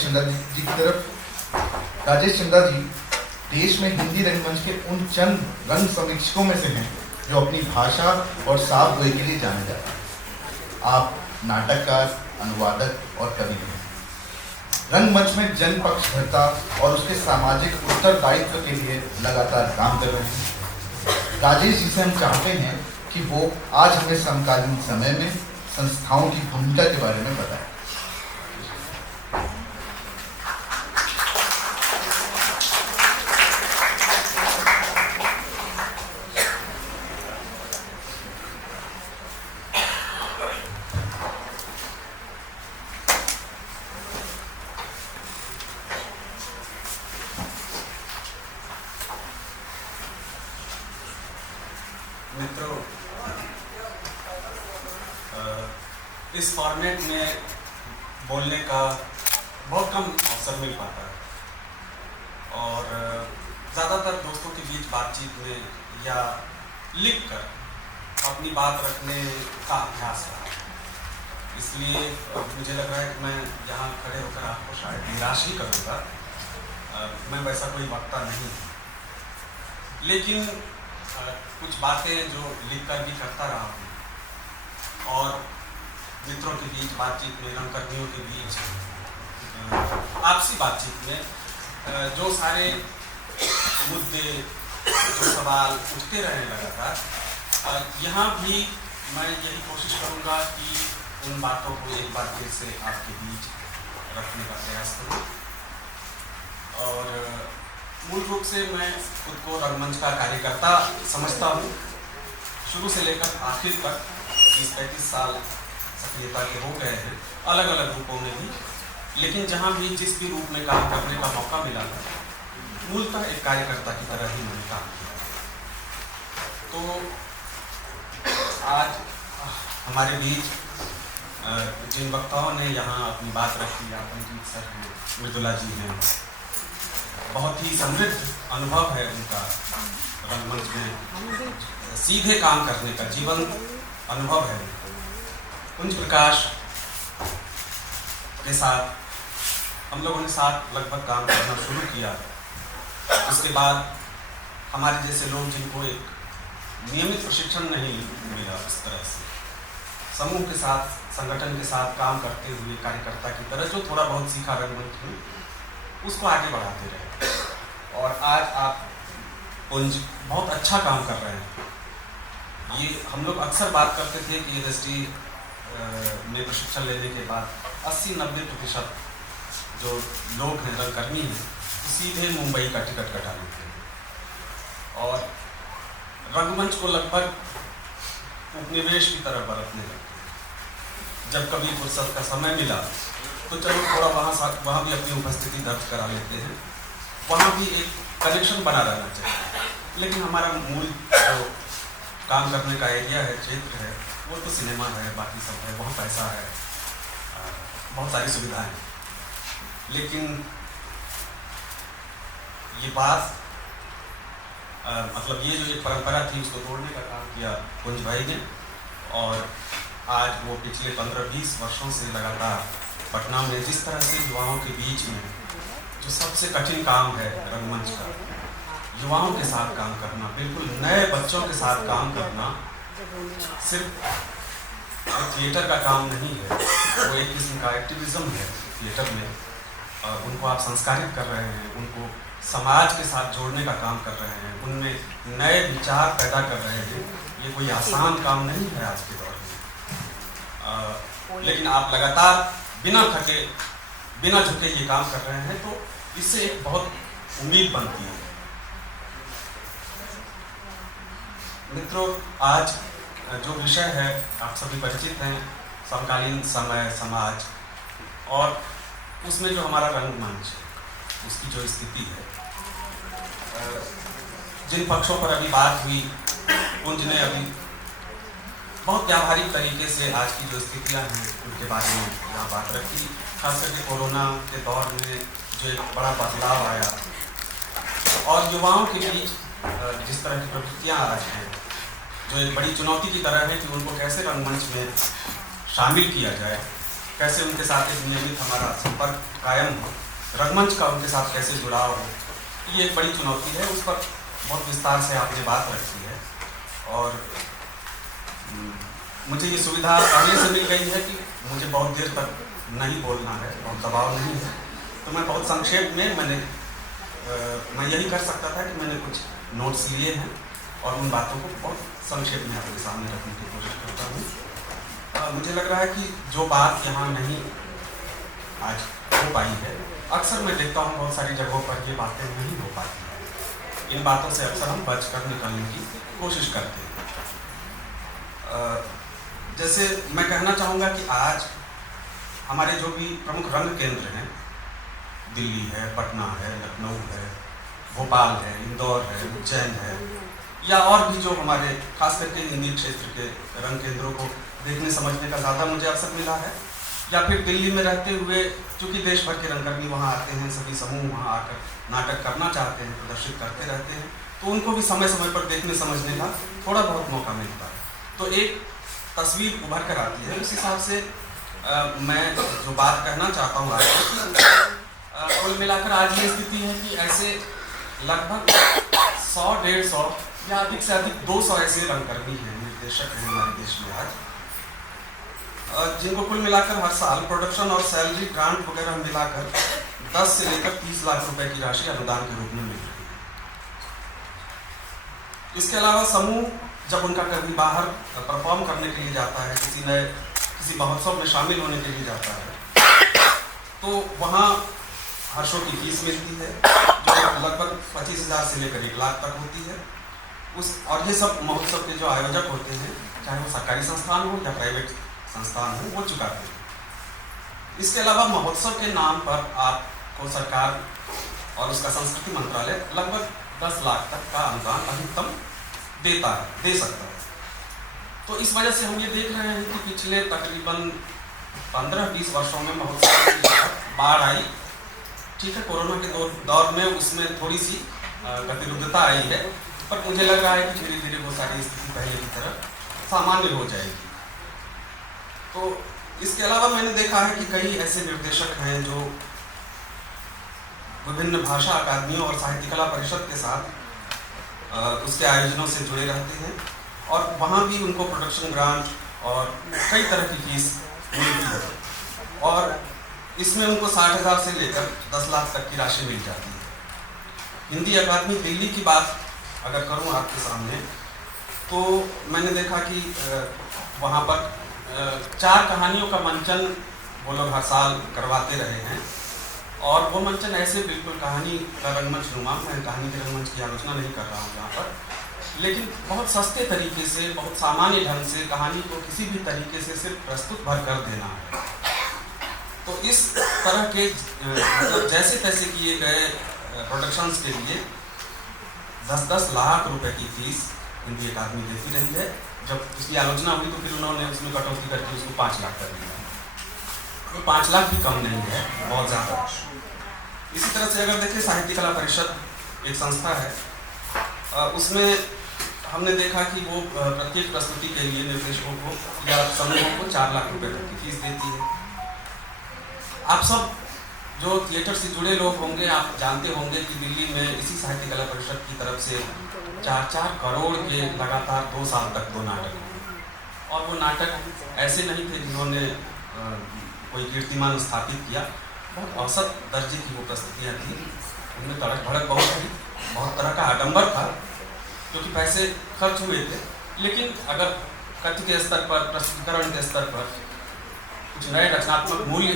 राजेश चंद्रा जी की तरफ। राजेश चंद्रा जी देश में हिंदी रंगमंच के उन चंद रंग समीक्षकों में से हैं जो अपनी भाषा और साफ गोई के लिए जाने जाते हैं। आप नाटककार, अनुवादक और कवि हैं। रंगमंच में जन पक्षधरता और उसके सामाजिक उत्तरदायित्व के लिए लगातार काम कर रहे हैं। राजेश जी से हम चाहते हैं कि वो आज हमें समकालीन समय में संस्थाओं की भूमिका के बारे में बताएं। मित्रों, इस फॉर्मेट में बोलने का बहुत कम अवसर मिल पाता है और ज़्यादातर दोस्तों के बीच बातचीत में या लिख कर अपनी बात रखने का अभ्यास रहा। इसलिए मुझे लग रहा है कि मैं यहाँ खड़े होकर आपको शायद निराश ही करूँगा। मैं वैसा कोई वक्ता नहीं हूँ, लेकिन कुछ बातें जो लिख कर भी करता रहा हूँ और मित्रों के बीच बातचीत में, रंगकर्मियों के बीच आपसी बातचीत में जो सारे मुद्दे, जो सवाल उठते रहे लगातार, यहाँ भी मैं यही कोशिश करूँगा कि उन बातों को एक बार फिर से आपके बीच रखने का प्रयास करूँ। और मूल रूप से मैं खुद को रंगमंच का कार्यकर्ता समझता हूँ। शुरू से लेकर आखिर तक 30-35 साल सक्रियता के हो गए हैं, अलग अलग रूपों में भी, लेकिन जहाँ भी जिस भी रूप में काम करने का मौका मिला है, मूलतः एक कार्यकर्ता की तरह ही मैंने काम किया। तो आज हमारे बीच जिन वक्ताओं ने यहाँ अपनी बात रखी, पंडित सर हैं, मृदुला जी हैं, बहुत ही समृद्ध अनुभव है उनका रंगमंच में सीधे काम करने का, जीवन अनुभव है। कुंज प्रकाश के साथ हम लोगों ने साथ लगभग काम करना शुरू किया। उसके बाद हमारे जैसे लोग जिनको एक नियमित प्रशिक्षण नहीं मिला, इस तरह से समूह के साथ, संगठन के साथ काम करते हुए कार्यकर्ता की तरह जो थोड़ा बहुत सीखा रंगमंच में, उसको आगे बढ़ाते रहे। और आज आप कुंज बहुत अच्छा काम कर रहे हैं। ये हम लोग अक्सर बात करते थे कि यूनिवर्सिटी में प्रशिक्षण लेने के बाद 80-90% जो लोग हैं, रंगकर्मी हैं, सीधे मुंबई का टिकट कटा लेते हैं और रंगमंच को लगभग उपनिवेश की तरह बरतने लगते हैं। जब कभी फुर्सत का समय मिला तो चलो थोड़ा वहाँ भी अपनी उपस्थिति दर्ज करा लेते हैं, वहाँ भी एक कनेक्शन बना रहना चाहिए। लेकिन हमारा मूल जो काम करने का एरिया है, क्षेत्र है, वो तो सिनेमा है, बाकी सब है, वहाँ पैसा है, बहुत सारी सुविधाएं। लेकिन ये बात मतलब ये जो एक परंपरा थी, उसको तोड़ने का काम किया कुंज भाई ने। और आज वो पिछले 15-20 वर्षों से लगातार पटना में जिस तरह से युवाओं के बीच में जो सबसे कठिन काम है रंगमंच का, युवाओं के साथ काम करना, बिल्कुल नए बच्चों के साथ काम करना, सिर्फ थिएटर का काम नहीं है, वो एक किस्म का एक्टिविज्म है थिएटर में। और उनको आप संस्कारित कर रहे हैं, उनको समाज के साथ जोड़ने का काम कर रहे हैं, उनमें नए विचार पैदा कर रहे हैं। ये कोई आसान काम नहीं है आज के दौर में, लेकिन आप लगातार बिना थके, बिना झुके ये काम कर रहे हैं, तो इससे एक बहुत उम्मीद बनती है। मित्रों, आज जो विषय है आप सभी परिचित हैं, समकालीन समय, समाज, और उसमें जो हमारा रंगमंच, उसकी जो स्थिति है, जिन पक्षों पर अभी बात हुई, कुंज ने अभी बहुत व्यावहारिक तरीके से आज की जो स्थितियां हैं उनके बारे में यहाँ बात रखी। खास करके कोरोना के दौर में जो एक बड़ा बदलाव आया और युवाओं के बीच जिस तरह की प्रवृत्तियाँ आज हैं, जो एक बड़ी चुनौती की तरह है कि उनको कैसे रंगमंच में शामिल किया जाए, कैसे उनके साथ एक नियमित हमारा संपर्क कायम हो, रंगमंच का उनके साथ कैसे जुड़ाव हो, ये एक बड़ी चुनौती है। उस पर बहुत विस्तार से आपने बात रखी है और मुझे ये सुविधा पहले से मिल गई है कि मुझे बहुत देर तक नहीं बोलना है और दबाव नहीं है, तो मैं बहुत संक्षेप में मैं यही कर सकता था कि मैंने कुछ नोट्स लिए हैं और उन बातों को बहुत संक्षेप में आपके सामने रखने की कोशिश करता हूँ। मुझे लग रहा है कि जो बात यहाँ नहीं आज हो पाई है, अक्सर मैं देखता हूँ बहुत सारी जगहों पर ये बातें नहीं हो पाती हैं। इन बातों से अक्सर हम बच कर निकलने की कोशिश करते हैं। जैसे मैं कहना चाहूँगा कि आज हमारे जो भी प्रमुख रंग केंद्र हैं, दिल्ली है, पटना है, लखनऊ है, भोपाल है, इंदौर है, उज्जैन है, या और भी जो हमारे खास करके हिंदी क्षेत्र के रंग केंद्रों को देखने समझने का ज़्यादा मुझे अवसर मिला है, या फिर दिल्ली में रहते हुए चूँकि देश भर के रंगकर्मी वहाँ आते हैं, सभी समूह वहाँ आकर नाटक करना चाहते हैं, प्रदर्शित करते रहते हैं, तो उनको भी समय समय पर देखने समझने का थोड़ा बहुत मौका मिलता है, तो एक तस्वीर उभर कर आती है। उस हिसाब से मैं जो बात कहना चाहता हूँ आज, कुल मिलाकर आज ये स्थिति है कि ऐसे लगभग 100-150 या अधिक से अधिक 200 ऐसे रंगकर्मी हैं, निर्देशक हैं हमारे देश में आज, जिनको कुल मिलाकर हर साल प्रोडक्शन और सैलरी ग्रांट वगैरह मिलाकर 10 से लेकर 30 लाख रुपए की राशि अनुदान के रूप में मिल रही है। इसके अलावा समूह जब उनका कभी बाहर परफॉर्म करने के लिए जाता है, किसी महोत्सव में शामिल होने के लिए जाता है, तो वहाँ हर शो की फीस मिलती है जो लगभग 25,000 से लेकर 1 लाख तक होती है। और ये सब महोत्सव के जो आयोजक होते हैं, चाहे वो सरकारी संस्थान हो या प्राइवेट संस्थान हो, वो चुकाते हैं। इसके अलावा महोत्सव के नाम पर आपको सरकार और उसका संस्कृति मंत्रालय लगभग 10 लाख तक का अनुदान अधिकतम दे सकता है। तो इस वजह से हम ये देख रहे हैं कि पिछले तकरीबन 15-20 वर्षों में महोत्सव की बाढ़ आई। ठीक है, कोरोना के दौर में उसमें थोड़ी सी गतिरोधता आई है, पर मुझे लग रहा है कि धीरे धीरे वो सारी स्थिति पहले की तरह सामान्य हो जाएगी। तो इसके अलावा मैंने देखा है कि कई ऐसे निर्देशक हैं जो विभिन्न भाषा अकादमियों और साहित्य कला परिषद के साथ उसके आयोजनों से जुड़े रहते हैं और वहाँ भी उनको प्रोडक्शन ग्रांट और कई तरह की फीस मिलती है और इसमें उनको 60,000 से लेकर 10 लाख तक की राशि मिल जाती है। हिंदी अकादमी दिल्ली की बात अगर करूँ आपके सामने, तो मैंने देखा कि वहाँ पर 4 कहानियों का मंचन वो लोग हर साल करवाते रहे हैं और वो मंचन ऐसे बिल्कुल कहानी का रंगमंच नुमा, मैं कहानी के रंगमंच की आलोचना नहीं कर रहा हूँ यहाँ पर, लेकिन बहुत सस्ते तरीके से, बहुत सामान्य ढंग से कहानी को किसी भी तरीके से सिर्फ प्रस्तुत भर कर देना है। तो इस तरह के मतलब जैसे तैसे किए गए प्रोडक्शंस के लिए 10-10 लाख रुपए की फीस हिंदी अकादमी देती रही है। जब उसकी आलोचना हुई तो फिर उन्होंने उसमें कटौती करके उसको 5 लाख कर दिया। तो 5 लाख भी कम नहीं है, बहुत ज़्यादा। इसी तरह से अगर देखें, साहित्य कला परिषद एक संस्था है, उसमें हमने देखा कि वो प्रत्येक प्रस्तुति के लिए निर्देशकों को या समूहों को 4 लाख रुपए तक की फीस देती है। आप सब जो थिएटर से जुड़े लोग होंगे, आप जानते होंगे कि दिल्ली में इसी साहित्य कला परिषद की तरफ से 4-4 करोड़ के लगातार 2 साल तक 2 नाटक हुए और वो नाटक ऐसे नहीं थे जिन्होंने कोई कीर्तिमान स्थापित किया। बहुत औसत दर्जे की वो प्रस्तुतियाँ थी, उनमें तड़क भड़क बहुत थी, बहुत तरह का आडंबर था क्योंकि पैसे खर्च हुए थे, लेकिन अगर कथ्य के स्तर पर, प्रस्तुतिकरण के स्तर पर, कुछ नए रचनात्मक मूल्य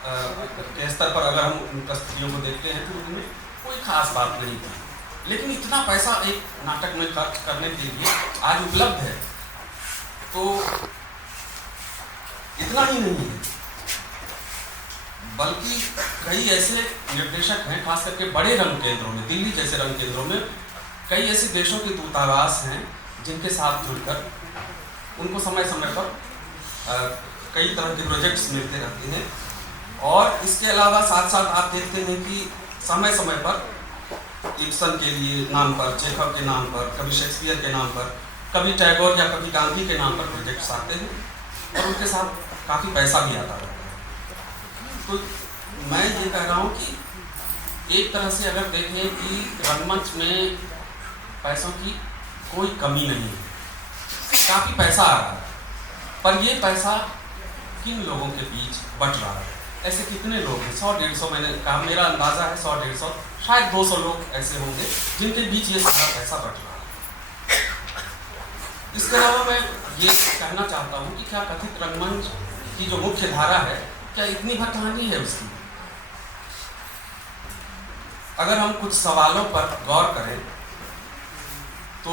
के स्तर पर अगर हम उन प्रस्तुतियों को देखते हैं तो उनमें कोई खास बात नहीं थी। लेकिन इतना पैसा एक नाटक में खर्च करने के लिए आज उपलब्ध है, तो इतना ही नहीं है, बल्कि कई ऐसे निर्देशक हैं, खास करके बड़े रंग केंद्रों में, दिल्ली जैसे रंग केंद्रों में कई ऐसे देशों के दूतावास हैं जिनके साथ जुड़कर उनको समय समय पर कई तरह के प्रोजेक्ट्स मिलते रहते हैं। और इसके अलावा साथ साथ आप देखते हैं कि समय समय पर इब्सन के लिए नाम पर, चेखव के नाम पर, कभी शेक्सपियर के नाम पर, कभी टैगोर या कभी गांधी के नाम पर प्रोजेक्ट्स आते हैं और उनके साथ काफ़ी पैसा भी आता रहता है। तो मैं ये कह रहा हूँ कि एक तरह से अगर देखें कि रंगमंच में पैसों की कोई कमी नहीं है, काफ़ी पैसा आ रहा है, पर ये पैसा किन लोगों के बीच बट रहा है? ऐसे कितने लोग हैं? 100-150, मैंने कहा मेरा अंदाज़ा है 100-150, शायद 200 लोग ऐसे होंगे जिनके बीच ये सारा पैसा बट रहा है। इसके अलावा मैं ये कहना चाहता हूँ कि क्या कथित रंगमंच की जो मुख्य धारा है, क्या इतनी भर कहानी है उसकी? अगर हम कुछ सवालों पर गौर करें तो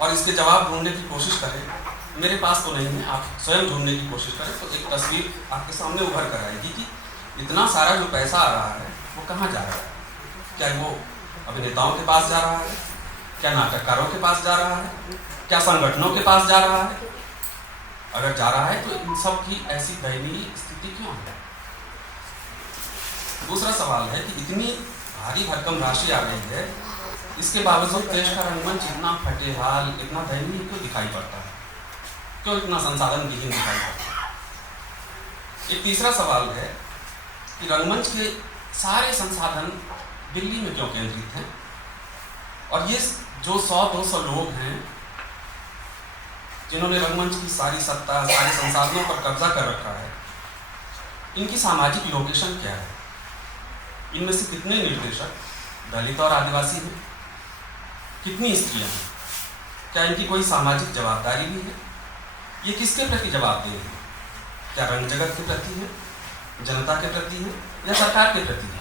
और इसके जवाब ढूंढने की कोशिश करें, मेरे पास तो नहीं है, आप स्वयं ढूंढने की कोशिश करें तो एक तस्वीर आपके सामने उभर कर आएगी कि इतना सारा जो पैसा आ रहा है वो कहाँ जा रहा है? क्या वो अभिनेताओं के पास जा रहा है? क्या नाटककारों के पास जा रहा है? क्या संगठनों के पास जा रहा है? अगर जा रहा है तो इन सब की ऐसी दयनीय स्थिति क्यों है? दूसरा सवाल है कि इतनी भारी भरकम राशि आ रही है, इसके बावजूद देश का रंगमंच इतना फटेहाल, इतना दयनीय क्यों दिखाई पड़ता है? क्यों इतना संसाधन विहीन दिखाई पड़ता है? एक तीसरा सवाल है कि रंगमंच के सारे संसाधन दिल्ली में क्यों केंद्रित हैं? और ये जो 100-200 लोग हैं जिन्होंने रंगमंच की सारी सत्ता, सारे संसाधनों पर कब्जा कर रखा है, इनकी सामाजिक लोकेशन क्या है? इनमें से कितने निर्देशक दलित और आदिवासी हैं? कितनी स्त्रियां हैं? क्या इनकी कोई सामाजिक जवाबदारी भी है? ये किसके प्रति जवाबदेह है? क्या रंग जगत के प्रति है, जनता के प्रति है, या सरकार के प्रति है?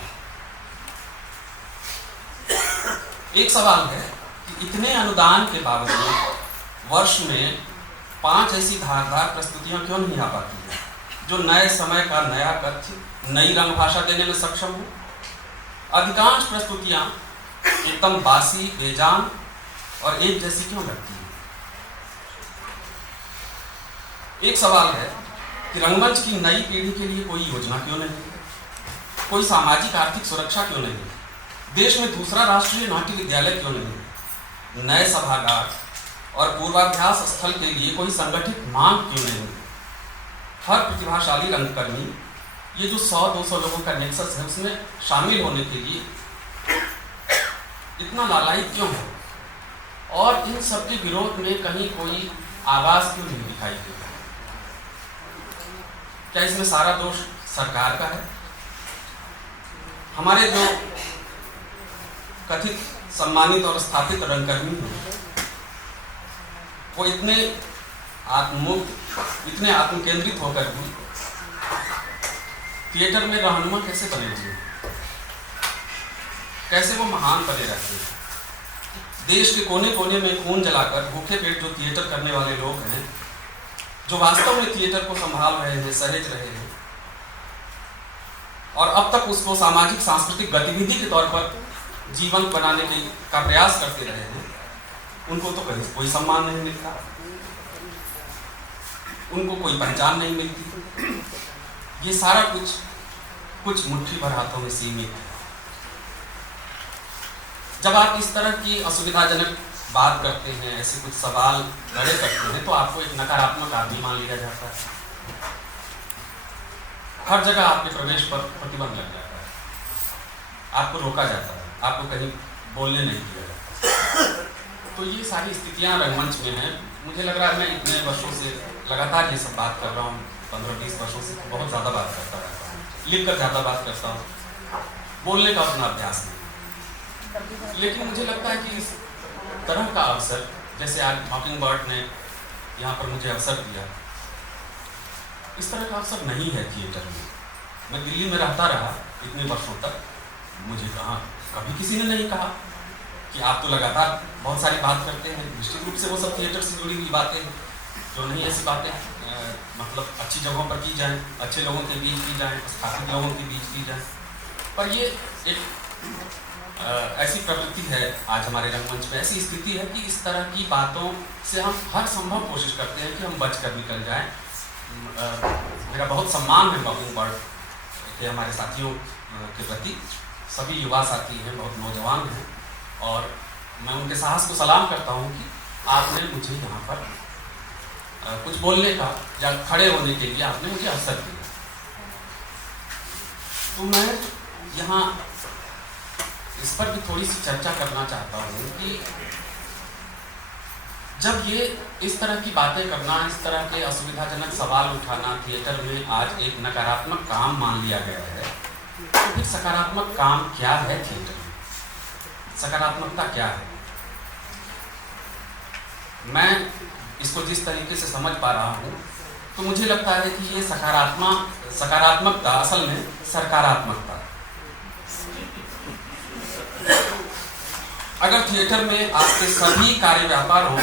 एक सवाल है कि इतने अनुदान के बावजूद वर्ष में 5 ऐसी धारदार प्रस्तुतियां क्यों नहीं आ पाती है जो नए समय का नया कथ्य, नई रंग भाषा देने में सक्षम हो? अधिकांश प्रस्तुतियां एकदम बासी, बेजान और एक जैसी क्यों लगती है? एक सवाल है कि रंगमंच की नई पीढ़ी के लिए कोई योजना क्यों नहीं? कोई सामाजिक आर्थिक सुरक्षा क्यों नहीं? देश में दूसरा राष्ट्रीय नाट्य विद्यालय क्यों नहीं? नए सभागार और पूर्वाभ्यास स्थल के लिए कोई संगठित मांग क्यों नहीं? हर प्रतिभाशाली रंगकर्मी ये जो 100-200 लोगों का नेक्सस है उसमें शामिल होने के लिए इतना लालायित क्यों है? और इन सबके विरोध में कहीं कोई आवाज क्यों नहीं दिखाई देता? क्या इसमें सारा दोष सरकार का है? हमारे जो कथित सम्मानित और स्थापित रंगकर्मी हैं वो इतने आत्ममुक्त, इतने आत्मकेंद्रित होकर भी थिएटर में रहनुमा कैसे बने हुए? कैसे वो महान बने रहते हैं? देश के कोने कोने में खून जलाकर भूखे पेट जो थिएटर करने वाले लोग हैं, जो वास्तव में थिएटर को संभाल रहे हैं, सहेज रहे हैं और अब तक उसको सामाजिक सांस्कृतिक गतिविधि के तौर पर जीवंत बनाने का प्रयास करते रहे हैं, उनको तो कहीं कोई सम्मान नहीं मिलता, उनको कोई पहचान नहीं मिलती। ये सारा कुछ मुट्ठी भर हाथों में सीमित है। जब आप इस तरह की असुविधाजनक बात करते हैं, ऐसे कुछ सवाल खड़े करते हैं, तो आपको एक नकारात्मक आदमी मान लिया जाता है। हर जगह आपके प्रवेश पर प्रतिबंध लग जाता है, आपको रोका जाता है, आपको कहीं बोलने नहीं दिया जाता। तो ये सारी स्थितियां रंगमंच में हैं। मुझे लग रहा है मैं इतने वर्षों से लगातार ये सब बात कर रहा हूँ, 15-20 वर्षों से बहुत ज़्यादा बात करता रहता हूँ, लिख कर ज़्यादा बात करता हूँ, बोलने का उतना अभ्यास नहीं। लेकिन मुझे लगता है कि इस तरह का अवसर, जैसे आज मॉकिंगबर्ड ने यहाँ पर मुझे अवसर दिया, इस तरह का अवसर नहीं है थिएटर में। मैं दिल्ली में रहता रहा इतने वर्षों तक, मुझे कभी किसी ने नहीं कहा कि आप तो लगातार बहुत सारी बात करते हैं, निश्चित रूप से वो सब थिएटर से जुड़ी हुई बातें हैं, जो नहीं ऐसी बातें मतलब अच्छी जगहों पर की जाएं, अच्छे लोगों के बीच की जाएं, स्थापित लोगों के बीच की जाएं। पर ये एक ऐसी प्रवृत्ति है आज हमारे रंगमंच में, ऐसी स्थिति है कि इस तरह की बातों से हम हर संभव कोशिश करते हैं कि हम बच कर निकल जाएं। मेरा बहुत सम्मान है मॉकिंगबर्ड के हमारे साथियों के प्रति। सभी युवा साथी हैं, बहुत नौजवान हैं, और मैं उनके साहस को सलाम करता हूं कि आपने मुझे यहाँ पर कुछ बोलने का या खड़े होने के लिए आपने मुझे अवसर दिया। तो मैं यहाँ इस पर भी थोड़ी सी चर्चा करना चाहता हूँ कि जब ये इस तरह की बातें करना, इस तरह के असुविधाजनक सवाल उठाना थिएटर में आज एक नकारात्मक काम मान लिया गया है, तो फिर सकारात्मक काम क्या है थिएटर में? सकारात्मकता क्या है? मैं इसको जिस तरीके से समझ पा रहा हूँ तो मुझे लगता है कि ये सकारात्मकता असल में सकारात्मकता। अगर थिएटर में आपके सभी कार्य व्यापारों,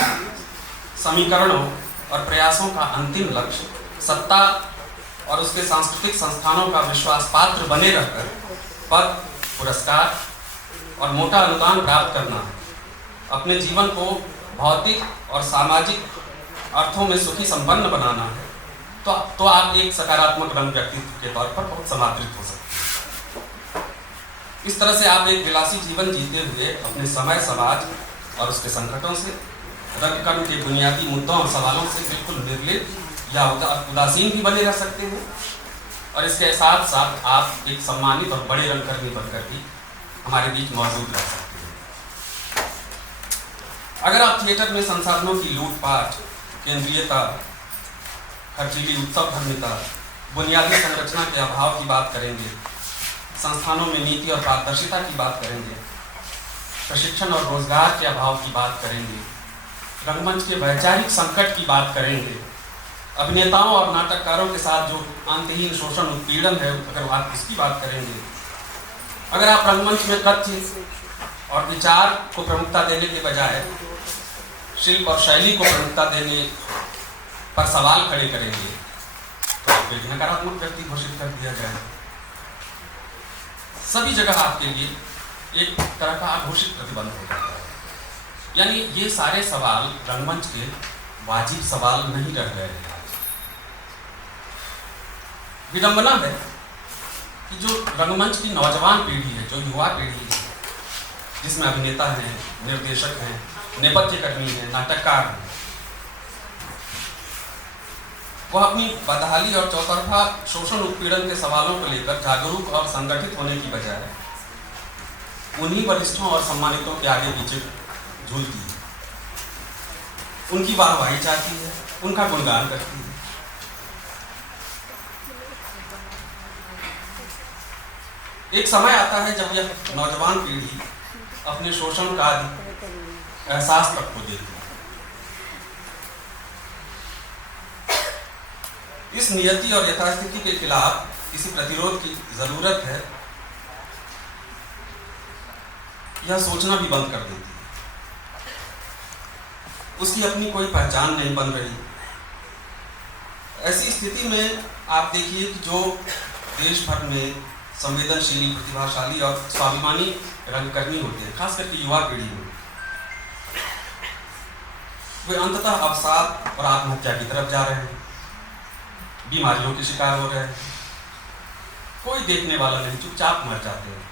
समीकरणों और प्रयासों का अंतिम लक्ष्य सत्ता और उसके सांस्कृतिक संस्थानों का विश्वास पात्र बने रहकर पद, पुरस्कार और मोटा अनुदान प्राप्त करना है, अपने जीवन को भौतिक और सामाजिक अर्थों में सुखी संपन्न बनाना है, तो आप एक सकारात्मक रंग व्यक्तित्व के तौर पर बहुत समादृत हो सकते हैं। इस तरह से आप एक विलासी जीवन जीते हुए अपने समय, समाज और उसके संकटों से, रंगकर्म के बुनियादी मुद्दों और सवालों से बिल्कुल निर्लिप्त या उदासीन भी बने रह सकते हैं, और इसके साथ साथ आप एक सम्मानित और बड़े रंगकर्मी बनकर भी हमारे बीच मौजूद रह सकते हैं। अगर आप थिएटर में संसाधनों की लूटपाट, केंद्रीयता, खर्चीली उत्सव धर्मिता, बुनियादी संरचना के अभाव की बात करेंगे, संस्थानों में नीति और पारदर्शिता की बात करेंगे, प्रशिक्षण और रोजगार के अभाव की बात करेंगे, रंगमंच के वैचारिक संकट की बात करेंगे, अभिनेताओं और नाटककारों के साथ जो अंतहीन शोषण उत्पीड़न है अगर आप इसकी बात करेंगे, अगर आप रंगमंच में तथ्य और विचार को प्रमुखता देने के बजाय शिल्प और शैली को प्रमुखता देने पर सवाल खड़े करेंगे, तो आपको एक नकारात्मक व्यक्ति घोषित कर दिया जाए। सभी जगह आपके लिए एक तरह का अघोषित प्रतिबंध हो जाता है। यानी ये सारे सवाल रंगमंच के वाजिब सवाल नहीं रह गए हैं। विडंबना है कि जो रंगमंच की नौजवान पीढ़ी है, जो युवा पीढ़ी है, जिसमें अभिनेता हैं, निर्देशक हैं, नेपथ्य कर्मी हैं, नाटककार हैं, वह अपनी बदहाली और चौतरफा शोषण उत्पीड़न के सवालों को लेकर जागरूक और संगठित होने की बजाय उन्हीं वरिष्ठों और सम्मानितों के आगे पीछे झूलती है, उनकी वाहवाही चाहती है, उनका गुणगान करती है। एक समय आता है जब यह नौजवान पीढ़ी अपने शोषण का एहसास तक खो देती है। इस नियति और यथास्थिति के खिलाफ किसी प्रतिरोध की जरूरत है, यह सोचना भी बंद कर देती है। उसकी अपनी कोई पहचान नहीं बन रही। ऐसी स्थिति में आप देखिए कि जो देश भर में संवेदनशील, प्रतिभाशाली और स्वाभिमानी रंगकर्मी होते हैं, खास करके युवा पीढ़ी में, वे अंततः अवसाद और आत्महत्या की तरफ जा रहे हैं, बीमारियों के शिकार हो रहे हैं। कोई देखने वाला नहीं, चुपचाप मर जाते हैं।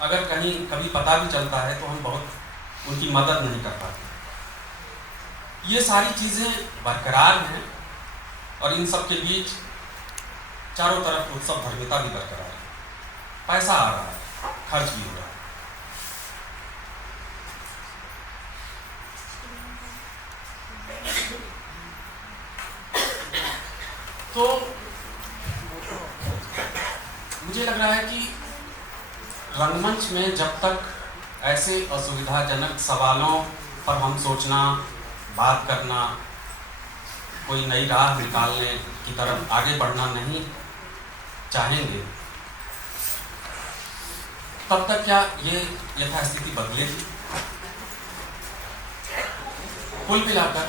अगर कहीं कभी पता भी चलता है तो हम बहुत उनकी मदद नहीं कर पाते। ये सारी चीजें बरकरार हैं और इन सब के बीच चारों तरफ उत्सव धर्मिता भी बरकरार है। पैसा आ रहा है, खर्च भी हो रहा है। तो मुझे लग रहा है कि रंगमंच में जब तक ऐसे असुविधाजनक सवालों पर हम सोचना, बात करना, कोई नई राह निकालने की तरफ आगे बढ़ना नहीं चाहेंगे, तब तक क्या ये यथास्थिति बदलेगी? कुल मिलाकर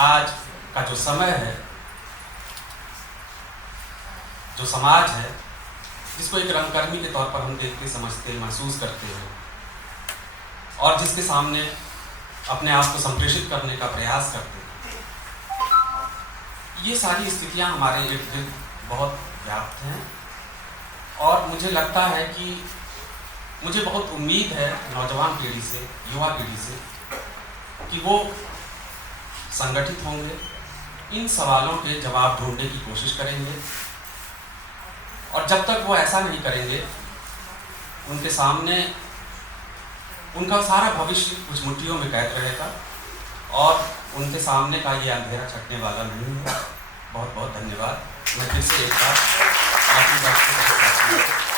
आज का जो समय है, जो समाज है, जिसको एक रंगकर्मी के तौर पर हम देखते, समझते, महसूस करते हैं और जिसके सामने अपने आप को संप्रेषित करने का प्रयास करते हैं, ये सारी स्थितियां हमारे इर्द गिर्द बहुत व्याप्त हैं। और मुझे लगता है कि मुझे बहुत उम्मीद है नौजवान पीढ़ी से, युवा पीढ़ी से, कि वो संगठित होंगे, इन सवालों के जवाब ढूंढने की कोशिश करेंगे, और जब तक वो ऐसा नहीं करेंगे उनके सामने उनका सारा भविष्य कुछ मुट्ठियों में कैद रहेगा और उनके सामने का ये अंधेरा छटने वाला नहीं है। बहुत बहुत धन्यवाद। मैं फिर से एक बार आपकी बात को